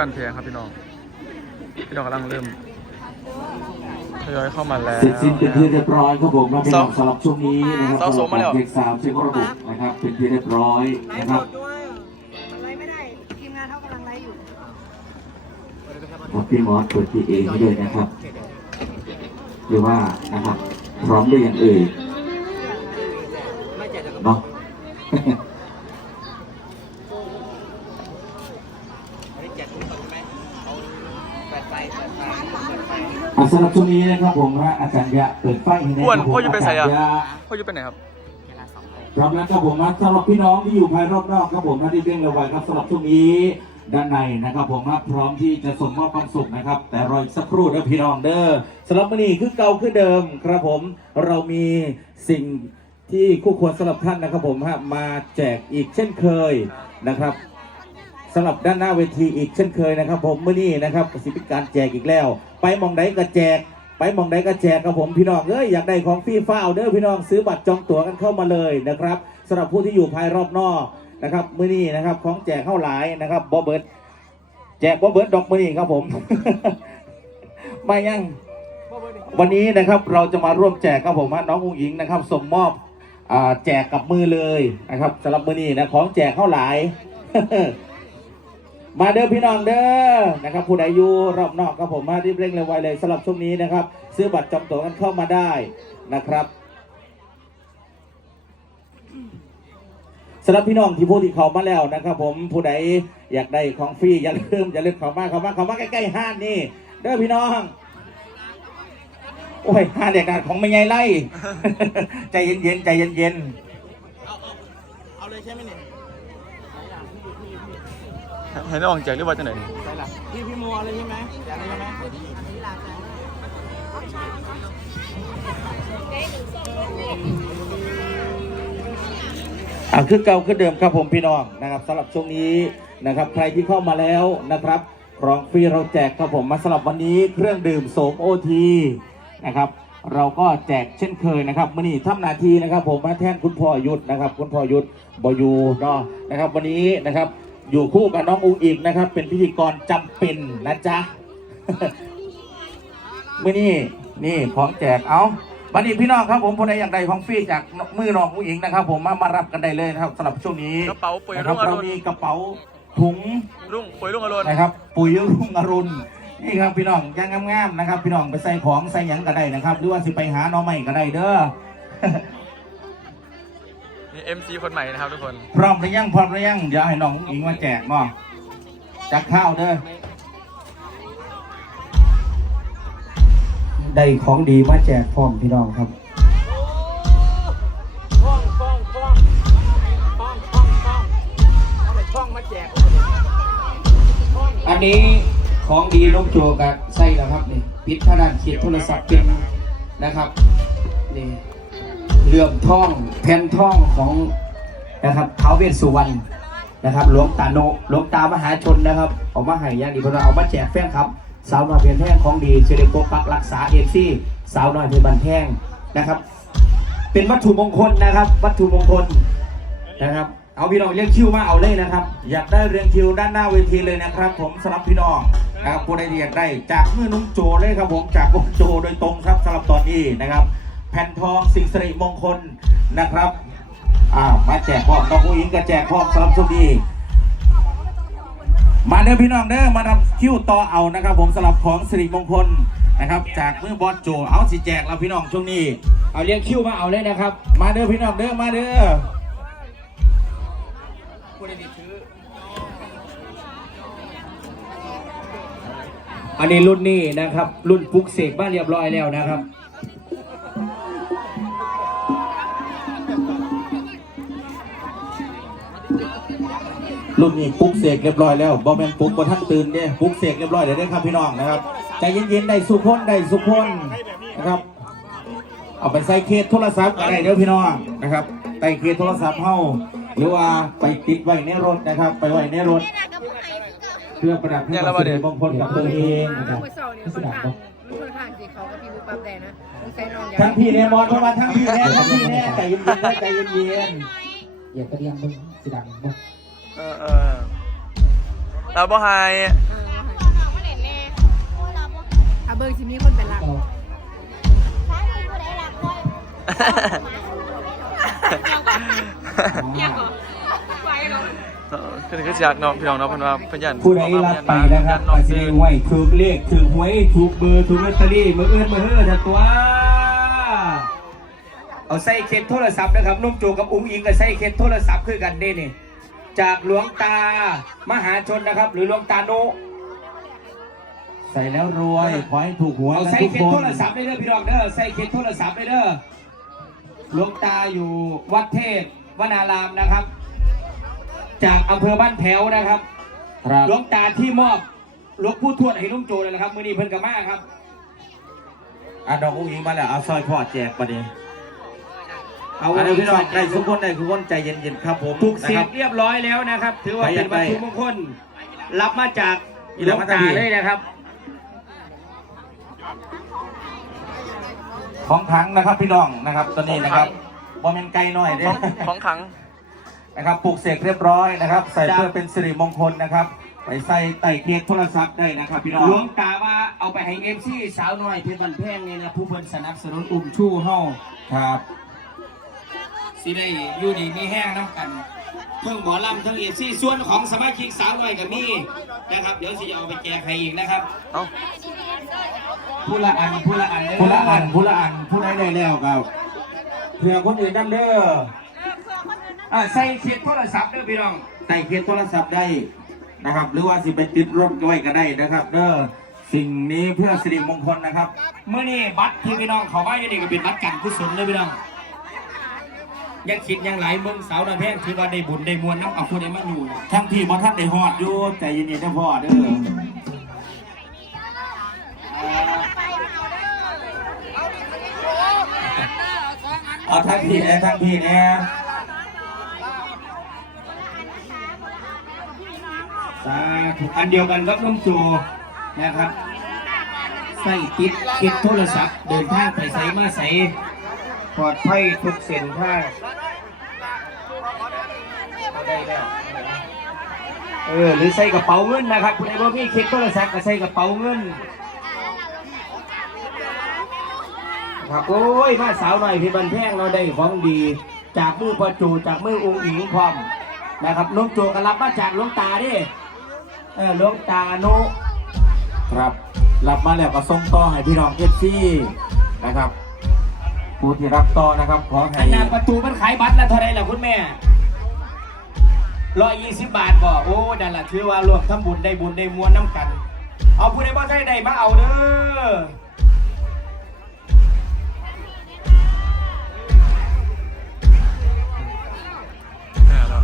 บ้านแพงครับพี่น้อง พี่น้องกำลังเริ่มทยอยเข้ามาแล้วเสร็จสิ้นเป็นที่เรียบร้อยครับผมนะพี่น้องสองสำหรับช่วงนี้นะครับสองสองมาแล้วเด็กสามเช็คระบบนะครับเป็นที่เรียบร้อยไลนะฟ์คสรับดด้วยมันไลฟ์ไม่ได้ ทีมงานเขากำลังไลฟ์อยู่ครับพี่มอสเปิดทีเองให้ด้วยนะครับหรือว่านะครับพร้อมหรือยังเอ่ยเนาะ อะสำหรับช่วงนี้นะครับผมฮะอาจารย์ยะเปิดไฟให้อ้วนนะครับผมพ่ออยู่ไปใส่อะาจารย์ยพ่ออยู่ไปไหนครับ พร้อมแล้วครับผมนะสำหรับพี่น้องที่อยู่ภายรอบนอกครับผมนะที่เร่งระไว้ครับสำหรับช่วงนี้ด้านในนะครับ ผมนะพร้อมที่จะส่งมอบความสุขนะครับ แต่รออีกสักครู่นะพี่น้องเด้อสำหรับมื้อนี้คือเก่าคือเดิมครับผมเรามีสิ่งที่คู่ควรสำหรับท่านนะครับ ผมฮะมาแจกอีกเช่นเคยนะครับ สำหรับด้านหน้าเวทีอีกเช่นเคยนะครับ ผมมื้อนี้นะครับสิเป็นการแจกอีกแล้ว ไปมองใดก็แจก ไปมองใดก็แจกครับผมพี่น้องเอ้ยอยากได้ของฟรีฟ้าวเด้อพี่น้องซื้อบัตรจองตั๋วกันเข้ามาเลยนะครับสำหรับผู้ที่อยู่ภายรอบนอกนะครับมื้อนี้นะครับของแจกเข้าหลายนะครับบอเบิร์ดแจกบอเบิร์ดดอกมื้อนี้ครับผม ไมายังวันนี้นะครับเราจะมาร่วมแจกครับผมน้องอุ้งอิงนะครับส่งมอบแจกกับมือเลยนะครับสำหรับมื้อนี้นะของแจกเข้าหลาย มาเด้อพี่น้องเด้อนะครับผู้ใดอยู่รอบนอกครับผมมารีบเร่งเร็วไวเลยสำหรับช่วงนี้นะครับ ซื้อบัตรจองตั๋วกันเข้ามาได้นะครับสำหรับพี่น้องที่ผู้ที่เขามาแล้วนะครับ ผมผู้ใดอยากได้ของฟรีอย่าลืมอย่าลืมเขามาเขามาเขามาใกล้ๆห้านนี่เด้อพี่น้องโอ้ยห้าเด็กกาของไม่ไงไล่ ใจเย็นๆใจเย็นๆเอาเอาเลยใช่ไหมเนี่ย ให้น้องแจกหรือว่าจะไหนนี่ใช่หรอพี่พี่มัวเลยใช่ไหมอยากเลยใช่ไหมอ่าคือเก่าคือเดิมครับผมพี่น้องนะครับสำหรับช่วงนี้นะครับ ใครที่เข้ามาแล้วนะครับของฟรีเราแจกครับผมมาสำหรับวันนี้เครื่องดื่มโสมโอทีนะครับ เราก็แจกเช่นเคยนะครับมื่อนี้ทำหนาทีนะครับ ผมมาแทนคุณพ่อยุทธนะครับ คุณพ่อยุทธบอยูเนาะนะครับ วันนี้นะครับ อยู่คู่กับน้องอุ้งอิงนะครับ เป็นพิธีกรจำเป็นนะจ๊ะมื่อนี้นี่ของแจกเอาวันนี้พี่น้องครับผมผู้ใดอยากได้ของฟรีจากมือน้องผู้หญิงนะครับ ผมมามารับกันได้เลยนะครับสำหรับช่วงนี้กระเป๋าปุ๋ยนะครุ่รับงอเรารุณมีกระเป๋าถุงรุ่งปุ๋ยรุ่งอรุณนะครับปุ๋ยรุ่งอรุณนี่ครับพี่น้องยังงามๆนะครับ พี่น้องไปใส่ของใส่หยังก็ได้นะครับ หรือว่าสิไปหาหน้องใหม่ก็ได้เด้อนี่ MC คนใหม่นะครับทุกคน พร้อมหรือยังพร้อมหรือยังเดี๋ยวให้น้องผู้หญิงมาแจกเนาะจักข้าวเด้อได้ของดีมาแจกพร้อมพี่น้องครับ ฟ้องฟ้องฟ้องฟ้องฟ้องฟ้องเอาไปฟ้องมาแจกอันนี้ของดีนกโจกับใส่แล้วครับนี่ปิดขนาดเขียนโทรศัพท์เป็นนะครับนี่ เหลื่อมท่องแผ่นท่องของนะครับท้าวเวสสุวรรณนะครับหลวงตาโนหลวงตามหาชนนะครับเอามาให้อยางดีเพราะว่าเอามาแจกแฟนครับ สาวน้อยเพียนแท่งของดีเชลิโกปักรักษาเอซี่สาวน้อยเพียนบันแท่งนะครับ เป็นวัตถุมงคลนะครับ วัตถุมงคลนะครับ เอาพี่น้องเรียกคิวมาเอาเลยนะครับ อยากได้เรียงคิวด้านหน้าเวทีเลยนะครับ ผมสำหรับพี่น้องนะครับผู้ใดอยากได้จากมือนุ่งโจเลยครับผมจากนุ่งโจโดยตรงครับสำหรับตอนนี้นะครับ แผ่นทองสิ่งสิริมงคลนะครับอ้าวมาแจกพร้อมน้องผู้หญิงก็แจกพร้อมสำหรับช่วงนี้มาเด้อพี่น้องเด้อมาทำคิวต่อเอานะครับ ผมสำหรับของสิริมงคลนะครับ จากมือบอสโจเอาสิแจกแล้วพี่น้องช่วงนี้ เอาเรียกคิวมาเอาเลยนะครับ มาเด้อพี่น้องเด้อมาเด้ออันนี้รุ่นนี้นะครับ รุ่นปลุกเสกบ้านเรียบร้อยแล้วนะครับ รุ่นนี้ปลุ๊กเสกเรียบร้อยแล้วบอแมนปลุ๊กบอท่านตื่นเนี่ยปลุ๊กเสกเรียบร้อยเดี๋ยวได้อครับพี่น้องนะครับใจเย็นๆได้สุขคนได้สุขคนนะครับ เอาไปใส่เคสโทรศัพท์ก็ได้เด้อพี่น้องนะครับใส่เคสโทรศัพท์เฮาหรือว่าไปติดไว้ในรถนะครับ ไปไว้ในรถเพื่อประดับให้กับสิริมงคลกับตัวเองนะครับเมื่อเช้านี่ค่อนข้างมันค่อนข้งสีเขากับพี่บุปผาแต่นะต้องใช้นอนยาทั้งพี่เนี่ยมอนเข้ามาทั้งพี่แน่ทั้งพี่แน่ใจเย็นๆใจเย็นๆอย่าไปเรียงมึงสิดังมึง ออเออเราบ่ไฮเออเบิ่งสิมีคนเป็นหลักคือคือจากน้องพี่น้องเนาะเพิ่นว่าเพิ่นยันผู้ใดรับไปนะครับอาจจะไว้ถูกเลขถูกหวยถูกเบอร์ถูกลอตเตอรี่มืออื่นมือเฮือจะตัว เอาใส่เข็ดโทรศัพท์นะครับนุ่มโจกับอุ้งอิงก็ใส่เข็ดโทรศัพท์คือกันเด้นี่ จากหลวงตามหาชนนะครับ หรือหลวงตาโนใส่แล้วรวยขอให้ถูกหวยเอากันใส่ทุกเข็ดคโทนรศัพท์ได้เด้อพี่น้องเด้อใส่เข็ดโทรศัพท์ได้เด้อหลวงตาอยู่วัดเทศวนารามนะครับ จากอำเภอบ้านแพ้วนะครับ ครับ หลวงตาที่มอบหลวงปู่ทวดให้ลุงโจเลยนะครับ มือนี้เพิ่นกับมาครับ อะดอกอุ้งอิงมาแล้วเอาซอยพ่อแจกประเดี๋ยว เอาอันนี้พี่น้องได้ทุกคนได้ทุกคนใจเย็นๆครับผมถูกนะเสีคยรับบเรียบร้อยแล้วนะครับ ถือว่าใครอเป็ยานกวัตได้ถุมงคลรับมาจากอีหหลลัวงงมาตาทางนี้เลยนะครับ ของขังนะครับพี่น้องนะครับตอนนี้นะครับบอมเมนไกลหน่อยเด้ของของขังนะครับปลูกเสกเรียบร้อยนะครับ ใส่จ้ะเพื่อเป็นสิริมงคลนะครับไปใส่ไต่เค้กโทรศัพท์ได้นะครับพี่น้องหลวงตาว่าเอาไปให้เอฟซีสาวน้อยเพชรบันแพงนี่นะผู้เพิ่นสนับสนุนอุ้มชู้เฮาครับ สิได้อยู่ดีมีแห้งน้ำกัน เพิ่งหมอลำทั้งเอฟซีส่วนของสมาชิกสาวน้อยกับมีนะครับ เดี๋ยวสิจะเอาไปแจกให้อีกนะครับเอ้าผู้ละอันผู้ละอันเด้ผู้ละอันผู้ละอันผู้ใดได้แล้วครับเพื่อคนอื่นนั่นเด้ออ่าใส่เขียนโทรศัพท์เด้อพี่น้องไต่เค้กโทรศัพท์ได้นะครับ หรือว่าสิไปติดรถไว้ก็ได้นะครับ เด้อสิ่งนี้เพื่อสิริมงคลนะครับ เมื่อนี้บัตรที่พี่น้องเขามาอยู่นี่ก็เป็นบัตรกันกุศลเลยพี่น้อง ยังคิดยังไหลเมืองสาวนาแพงที่ว่าได้บุญได้มวลน้ำเอาคนได้มาอยู่ทั้งที่บอท่านได้ฮอดอยู่ใจเย็นๆนะพ่อเด้อเอาทั้งพี่แน่ทั้งพี่แน่สาธุอันเดียวกันกับน้องโจนะครับ ใส่ติดติดโทรศัพท์เดินทางไปใส่มาใส่ ปลอดภัยทุกเส้นทางเอาได้แล้วเออหรือใส่กระเป๋าเงินนะครับคุณไอ้บ่มีเช็คโทรศัพท์ก็ใส่กระเป๋าเงินครับโอ้ยมาสาวหน่อยพี่บันแพงเราได้ของดี จากมือประจูจากมือองค์หญิงพร้อมนะครับลวงโจก็รับมาจากหลวงตาดิเออหลวงตาโนครับรับมาแล้วก็ส่งต่อให้พี่น้องเอฟซีนะครับ ผู้ที่รับต่อนะครับขอให้อันนาประตูมันขายบัตรละเท่าไหรล่ะคุณแม่ร้อยยี่สิบบาทบ่โอ้นั่นแหละถือว่ารวมทำบุญได้บุญได้มวลน้ำกัน เอาผู้ใดบ่ใช่ได้มาเอาเด้ออ่าแล้ว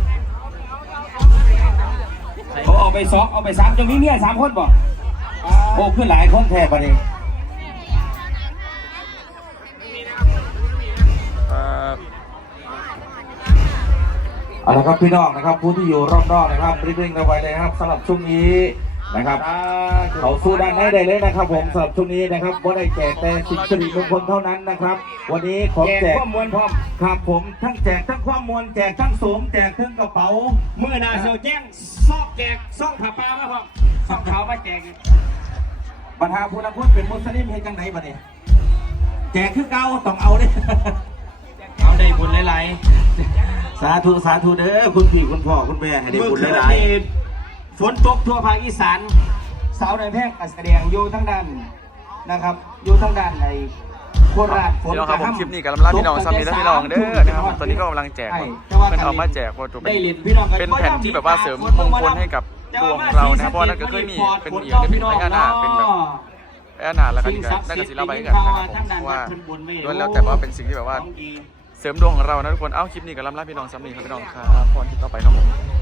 เขาเอาไปสองเอาไปสามจะมีเมียสามคนบ่โอ้ขึ้นหลายคนแทบประเดี๋ย เอาละครับพี่น้องนะครับ ผู้ที่อยู่รอบๆนะครับรีบเร่งกันไว้เลยนะครับสำหรับช่วงนี้นะครับเขาสู้ด้านให้ได้เลยนะครับ ผมสำหรับช่วงนี้นะครับว่าได้แจกแต่สิ่งสิริมงคลเท่านั้นนะครับ วันนี้ขอแจกแจกข้อมวลพร้อมครับผมทั้งแจกทั้งความมวลแจกทั้งสวมแจกทั้งกระเป๋าเมื่อหนาเสียวแจ้งซอกแจกซองผ้าป่ามาพร้อมซองเท้ามาแจกอีกปัญหาผู้ละคนเป็นมุสลิมเฮ็ดจังไหนบัดนี้แจกคือเก่าต้องเอาเด้เอาได้บุญหลาย สาธุสาธุเด้อคุณพี่คุณพ่อคุณแม่ให้ๆได้เมื่อบุญคืนหลายนี้ฝนตกทั่วภาคอีสานสาวในแพร่งอัสแสดงอยู่ทั้งด้านนะครับอยู่ทั้งด้านในโคราชฝนพี่น้องครับผมกะคลิปนี้กับลำลาพี่น้องซ้ำนี้และพี่น้องเด้อนะครับตอนนี้ก็กำลังแจกใช่เพิ่นเอามาแจกว่าตัวเป็นได้เรียนพี่น้องกัเป็นแผ่นที่แบบว่าเสริมมงคลให้กับดวงของเรานะเพราะว่านั่นก็เคยมีเป็นอีกเป็นพญานาคเป็นแบบพญานาคแล้วก็นี่ก็นั่นก็สิเล่าไปกันนะครับผมเพราะว่าล้วนแล้วแต่ว่าเป็นสิ่งที่แบบว่าเส ริมดวงของเรานะทุกคน เอ้าคลิปนี้กับลำลาพี่น้องซ้ำนี่ครับพี่น้องครับพรที่ต่อไปครับผม